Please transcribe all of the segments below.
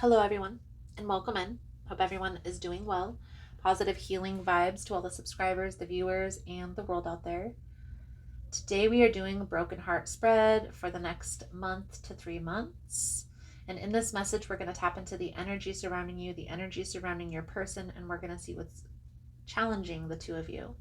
Hello, everyone, and welcome in. Hope everyone is doing well. Positive healing vibes to all the subscribers, the viewers, and the world out there. Today, we are doing a broken heart spread for the next month to 3 months. And in this message, we're going to tap into the energy surrounding you, the energy surrounding your person, and we're going to see what's challenging the two of you.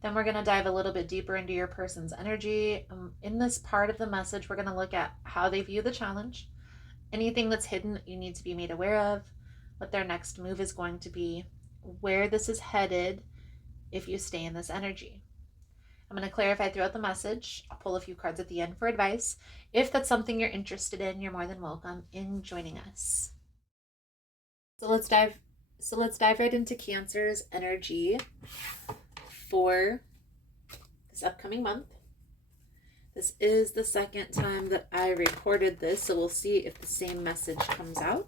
Then we're going to dive a little bit deeper into your person's energy. In this part of the message, we're going to look at how they view the challenge, anything that's hidden that you need to be made aware of, what their next move is going to be, where this is headed if you stay in this energy. I'm going to clarify throughout the message. I'll pull a few cards at the end for advice. If that's something you're interested in, you're more than welcome in joining us. So let's dive right into Cancer's energy for this upcoming month. This is the second time that I recorded this, so we'll see if the same message comes out.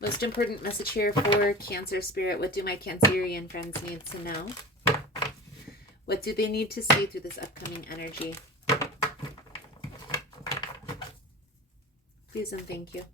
Most important message here for Cancer Spirit. What do my Cancerian friends need to know? What do they need to see through this upcoming energy? Please and thank you.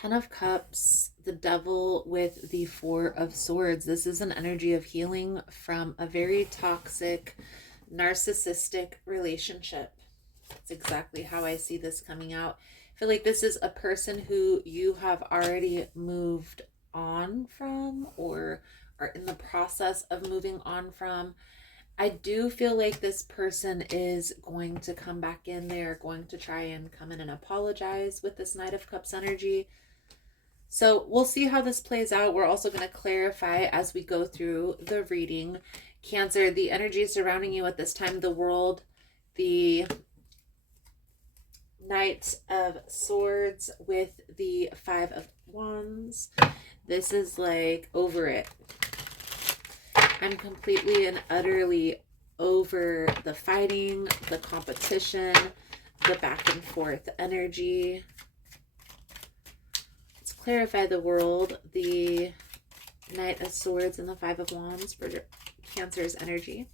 Ten of Cups, the Devil with the Four of Swords. This is an energy of healing from a very toxic, narcissistic relationship. That's exactly how I see this coming out. I feel like this is a person who you have already moved on from or are in the process of moving on from. I do feel like this person is going to come back in. They are going to try and come in and apologize with this Knight of Cups energy. So we'll see how this plays out. We're also going to clarify as we go through the reading. Cancer, the energy surrounding you at this time of the world, the Knight of Swords with the Five of Wands. This is like over it. I'm completely and utterly over the fighting, the competition, the back and forth energy. Clarify the world, the Knight of Swords and the Five of Wands for Cancer's energy.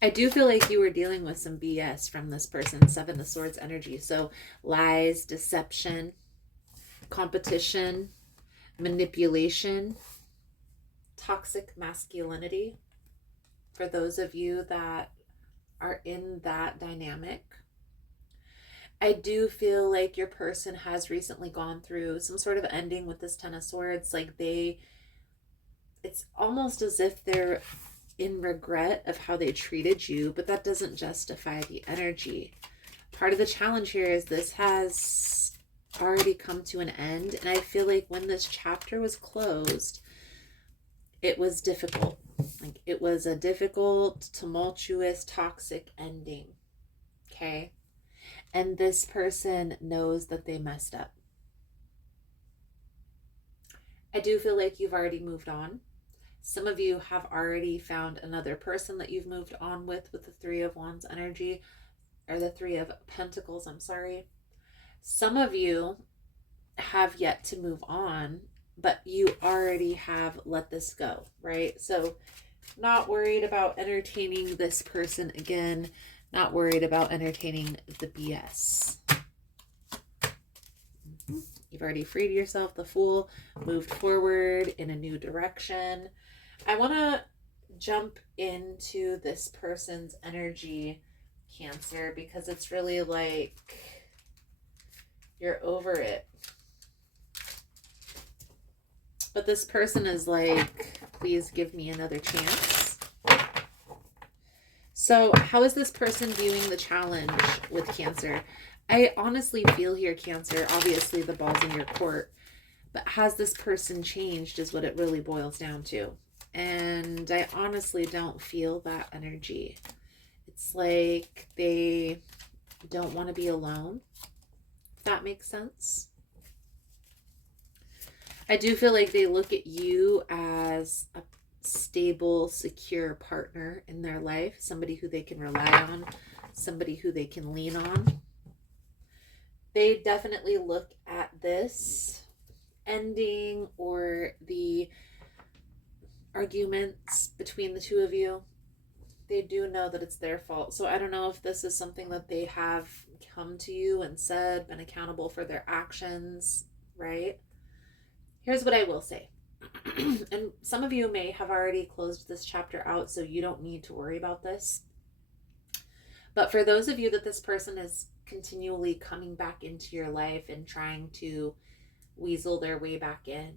I do feel like you were dealing with some BS from this person, Seven of Swords energy. So lies, deception, competition, manipulation, toxic masculinity. For those of you that are in that dynamic, I do feel like your person has recently gone through some sort of ending with this Ten of Swords. Like it's almost as if they're in regret of how they treated you, but that doesn't justify the energy. Part of the challenge here is this has already come to an end. And I feel like when this chapter was closed, it was difficult. Like it was a difficult, tumultuous, toxic ending. Okay. And this person knows that they messed up. I do feel like you've already moved on. Some of you have already found another person that you've moved on with the Three of Wands energy, or the Three of Pentacles, I'm sorry. Some of you have yet to move on, but you already have let this go, right? So not worried about entertaining this person again. Not worried about entertaining the BS. You've already freed yourself, the Fool, moved forward in a new direction. I want to jump into this person's energy, Cancer, because it's really like you're over it. But this person is like, please give me another chance. So how is this person viewing the challenge with Cancer? I honestly feel here, Cancer, obviously the ball's in your court, but has this person changed is what it really boils down to. And I honestly don't feel that energy. It's like they don't want to be alone, if that makes sense. I do feel like they look at you as a stable, secure partner in their life, somebody who they can rely on, somebody who they can lean on. They definitely look at this ending or the arguments between the two of you. They do know that it's their fault. So I don't know if this is something that they have come to you and said, been accountable for their actions, right? Here's what I will say. And some of you may have already closed this chapter out, so you don't need to worry about this. But for those of you that this person is continually coming back into your life and trying to weasel their way back in,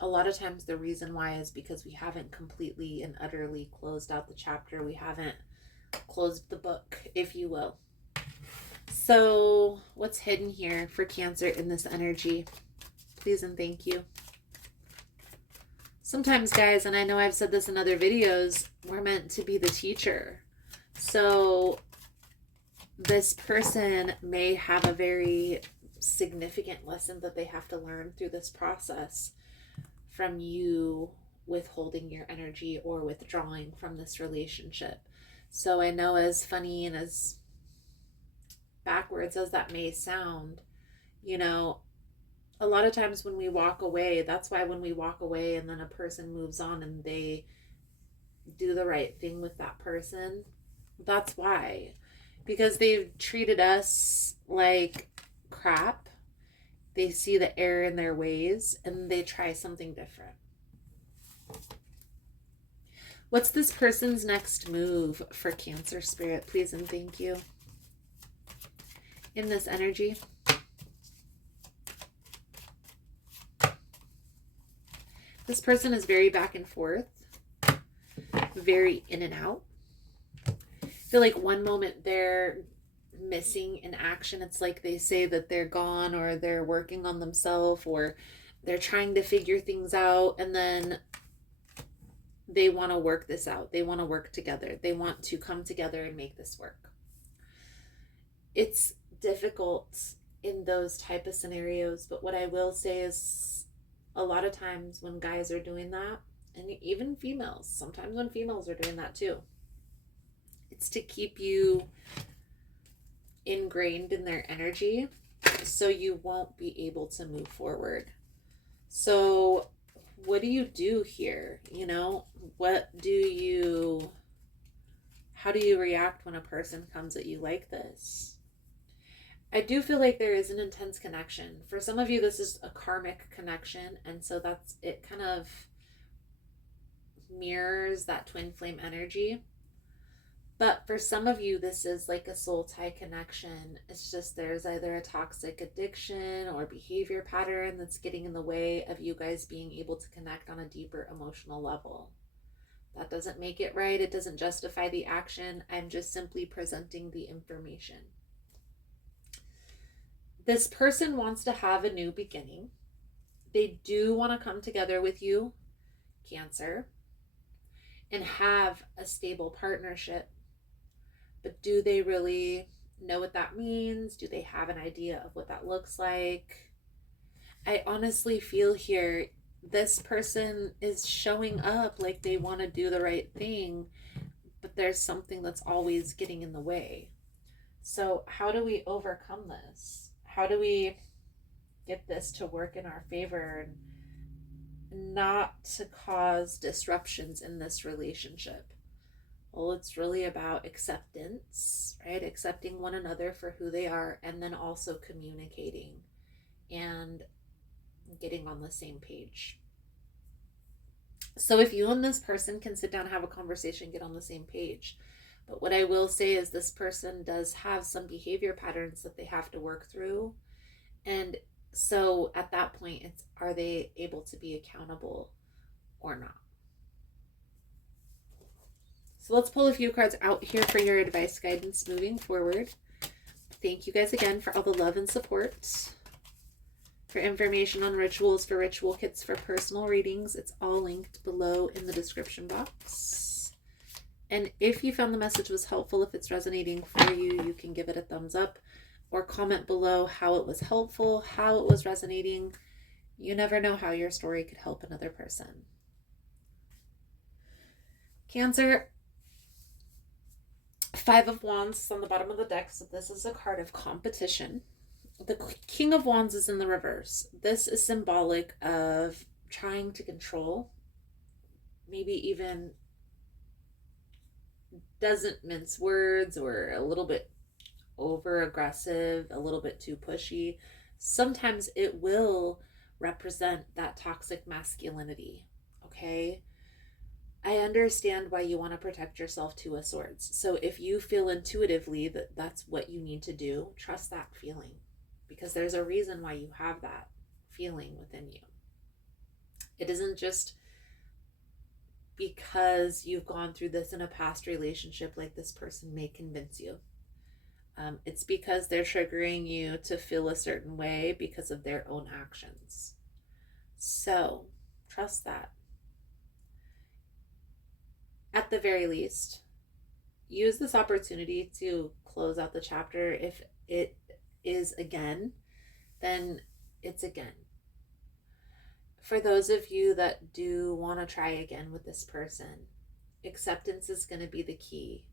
a lot of times the reason why is because we haven't completely and utterly closed out the chapter. We haven't closed the book, if you will. So what's hidden here for Cancer in this energy? Please and thank you. Sometimes, guys, and I know I've said this in other videos, we're meant to be the teacher. So this person may have a very significant lesson that they have to learn through this process from you withholding your energy or withdrawing from this relationship. So I know, as funny and as backwards as that may sound, you know, a lot of times when we walk away, that's why when we walk away and then a person moves on and they do the right thing with that person, that's why. Because they've treated us like crap. They see the error in their ways and they try something different. What's this person's next move for Cancer Spirit? Please and thank you. In this energy. This person is very back and forth, very in and out. I feel like one moment they're missing in action. It's like they say that they're gone or they're working on themselves or they're trying to figure things out, and then they want to work this out. They want to work together. They want to come together and make this work. It's difficult in those type of scenarios, but what I will say is a lot of times when guys are doing that, and even females, sometimes when females are doing that too, it's to keep you ingrained in their energy so you won't be able to move forward. So what do you do here? You know, how do you react when a person comes at you like this? I do feel like there is an intense connection. For some of you, this is a karmic connection, and so it kind of mirrors that twin flame energy. But for some of you, this is like a soul tie connection. It's just there's either a toxic addiction or behavior pattern that's getting in the way of you guys being able to connect on a deeper emotional level. That doesn't make it right. It doesn't justify the action. I'm just simply presenting the information. This person wants to have a new beginning. They do want to come together with you, Cancer, and have a stable partnership. But do they really know what that means? Do they have an idea of what that looks like? I honestly feel here this person is showing up like they want to do the right thing, but there's something that's always getting in the way. So how do we overcome this? How do we get this to work in our favor and not to cause disruptions in this relationship? Well, it's really about acceptance, right? Accepting one another for who they are, and then also communicating and getting on the same page. So if you and this person can sit down, have a conversation, get on the same page. But what I will say is this person does have some behavior patterns that they have to work through. And so at that point, are they able to be accountable or not? So let's pull a few cards out here for your advice guidance moving forward. Thank you guys again for all the love and support. For information on rituals, for ritual kits, for personal readings, it's all linked below in the description box. And if you found the message was helpful, if it's resonating for you, you can give it a thumbs up or comment below how it was helpful, how it was resonating. You never know how your story could help another person. Cancer, Five of Wands is on the bottom of the deck, so this is a card of competition. The King of Wands is in the reverse. This is symbolic of trying to control, maybe even doesn't mince words or a little bit over aggressive, a little bit too pushy. Sometimes it will represent that toxic masculinity. Okay. I understand why you want to protect yourself, Two of Swords. So if you feel intuitively that that's what you need to do, trust that feeling, because there's a reason why you have that feeling within you. It isn't just because you've gone through this in a past relationship like this person may convince you. It's because they're triggering you to feel a certain way because of their own actions. So trust that. At the very least, use this opportunity to close out the chapter. If it is again, then it's again. For those of you that do want to try again with this person, acceptance is going to be the key,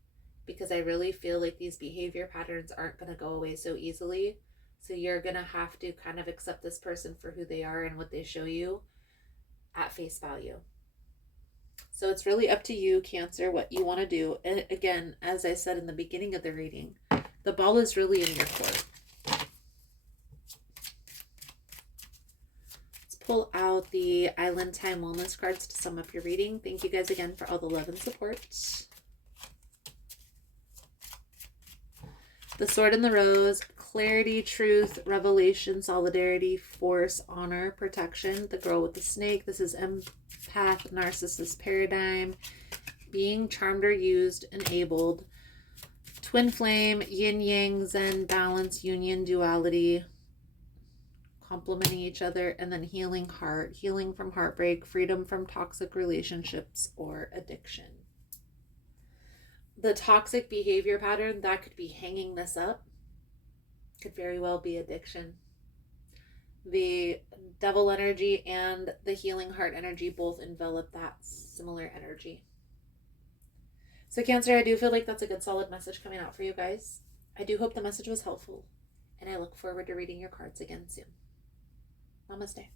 because I really feel like these behavior patterns aren't going to go away so easily. So you're going to have to kind of accept this person for who they are and what they show you at face value. So it's really up to you, Cancer, what you want to do. And again, as I said in the beginning of the reading, the ball is really in your court. Let's pull out the Island Time Wellness cards to sum up your reading. Thank you guys again for all the love and support. The Sword and the Rose, clarity, truth, revelation, solidarity, force, honor, protection. The Girl with the Snake, this is empath, narcissist paradigm, being charmed or used, enabled. Twin flame, yin yang, zen, balance, union, duality, complementing each other. And then healing heart, healing from heartbreak, freedom from toxic relationships or addiction. The toxic behavior pattern that could be hanging this up could very well be addiction. The devil energy and the healing heart energy both envelop that similar energy. So Cancer, I do feel like that's a good solid message coming out for you guys. I do hope the message was helpful, and I look forward to reading your cards again soon. Namaste.